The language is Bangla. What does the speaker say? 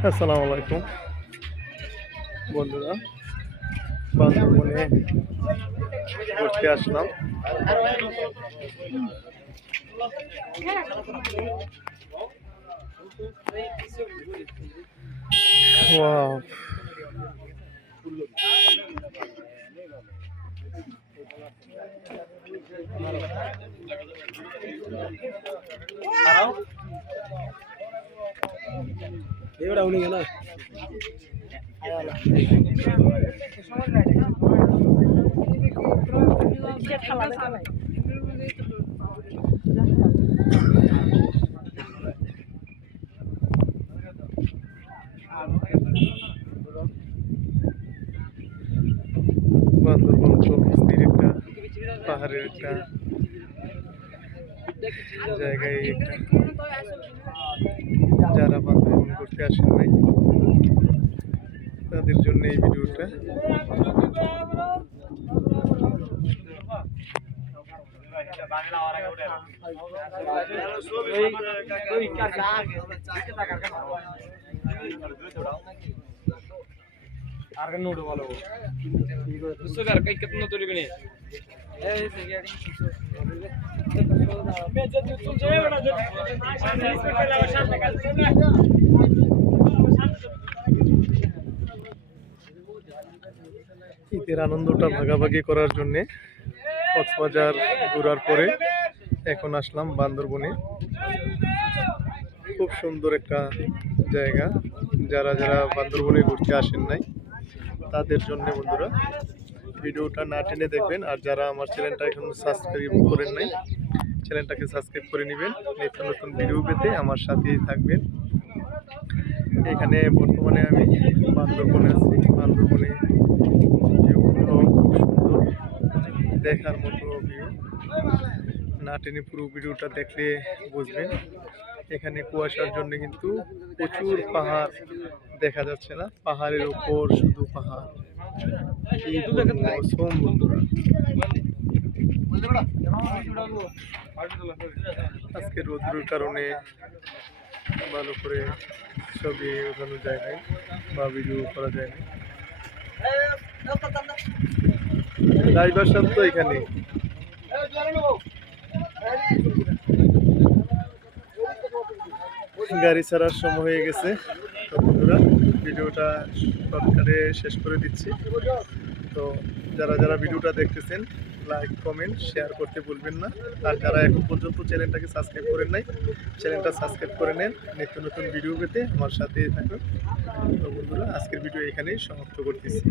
আসসালামু আলাইকুম বন্ধুরা বান্দরবনে ঘুরতে আসলাম ওয়াও దేవుడు అవును కదా বান্দরবন চৌবস্তির একটা পাহাড়ের জায়গায়। ঘুরতে আসেন নাই। তাদের জন্য এই ভিডিওটা। আর লিখনে ঈদের আনন্দটা ভাগাভাগি করার জন্যে কক্সবাজার ঘোরার পরে এখন আসলাম বান্দরবনে। খুব সুন্দর একটা জায়গা। যারা যারা বান্দরবনে ঘুরতে আসেন নাই, তাদের জন্য বন্ধুরা ভিডিওটা না টেনে দেখবেন। আর যারা আমার চ্যানেলটা এখন সাবস্ক্রাইব করেন নাই, চ্যানেলটাকে সাবস্ক্রাইব করে নেবেন। নিত্য নতুন ভিডিও পেতে আমার সাথেই থাকবেন। এখানে বর্তমানে আমি বান্দরবনে আছি। বান্দরবনে ভিউগুলো খুব সুন্দর দেখার মতো ভিউ না টেনে পুরো ভিডিওটা দেখলে বুঝবেন এখানে কুয়াশার জন্য কিন্তু প্রচুর পাহাড় দেখা যাচ্ছে না। পাহাড়ের উপর শুধু পাহাড়। আজকে রোদ্রের কারণে ভালো করে ছবি ওঠানো যায় নাই বা ভিডিও করা যায় না ড্রাইভার তো এখানে। গাড়ি ছাড়ার সময় হয়ে গেছে। তো বন্ধুরা, ভিডিওটা সরকারে শেষ করে দিচ্ছি। তো যারা যারা ভিডিওটা দেখতেছেন লাইক কমেন্ট শেয়ার করতে ভুলবেন না। আর যারা এখন পর্যন্ত চ্যানেলটাকে সাবস্ক্রাইব করেন নাই, চ্যানেলটা সাবস্ক্রাইব করে নেন। নিত্য নতুন ভিডিও পেতে আমার সাথেই থাকুন। তো বন্ধুরা, আজকের ভিডিও এখানেই সমাপ্ত করতেছি।